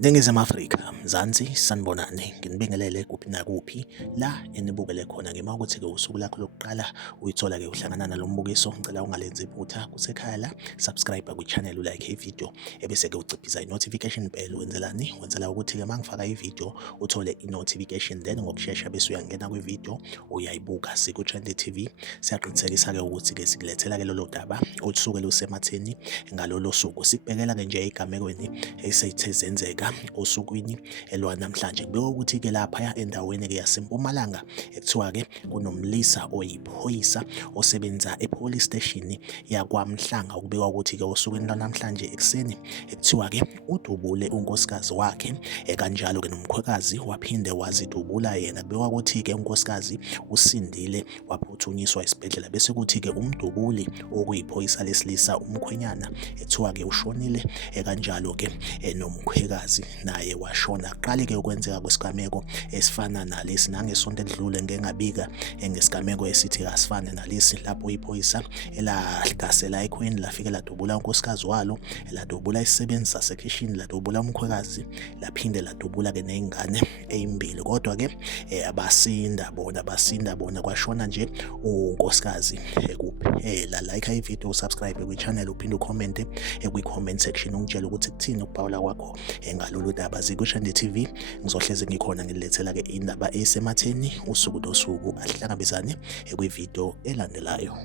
Ningizimu Afrika, Mzansi, sanibonani, nginibingelele kuphi nakuphi la enibukele khona ngema ukuthi-ke usuku lakho lokuqala uyithola-ke uhlangana nalo mbukiso. Ngicela ungalenzi iphutha kusekhaya la, subscribe kwi-channel, ulike ividiyo ebese-ke uciphiza i-notification bell. Wenzelani? Wenzela ukuthi-ke uma ngifaka ividiyo uthole i-notification, then ngokushesha bese uyangena kwividiyo uyayibuka. Siku-Trend TV siyaqinisekisa-ke ukuthi-ke sikulethela-ke lolo daba olusuke lusematheni ngalolo suku. Sikubhekela-ke nje ey'gamekweni eseyithe zenzeka osukwini elwanamhlanje. Kubikwa ukuthi-ke laphaya endaweni-ke yaseMpumalanga ekuthiwa-ke kunomlisa oyiphoyisa osebenza e-police station yakwaMhlanga. Kubikwa ukuthi-ke osukwini lwanamhlanje ekuseni ekuthiwa-ke udubule unkosikazi wakhe, kanjalo-ke nomkhwekazi waphinde wazidubula yena. Kubikwa ukuthi-ke unkosikazi usindile waphuthunyiswa esibhedlela, bese kuthi-ke umdubuli okuyiphoyisa lesilisa umkhwenyana ekuthiwa-ke ushonile, kanjalo-ke nomkhwekazi naye washona. Kuqale-ke ukwenzeka kwesigameko esifana nalesi nangesonto elidlule ngengabika ngesigameko esithi asifane nalesi, lapho iphoyisa elahlasela ekhweni lafike ladubula unkosikazi walo, ladubula isisebenzi sasekhishini, ladubula umkhwekazi, laphinde ladubula-ke ney'ngane ey'mbili. Kodwa-ke basinda bona, kwashona nje unkosikazi kuphela. Like ividiyo, usubscribe kwi-channel, uphinde ucommente kwi-comment section ungitshela ukuthi kuthini ukuphawula kwakho ngalolu daba. Siku-Trend TV ngizohlezi ngikhona ngilethela-ke indaba esematheni usuku nosuku. Asihlangabezane kwividiyo elandelayo.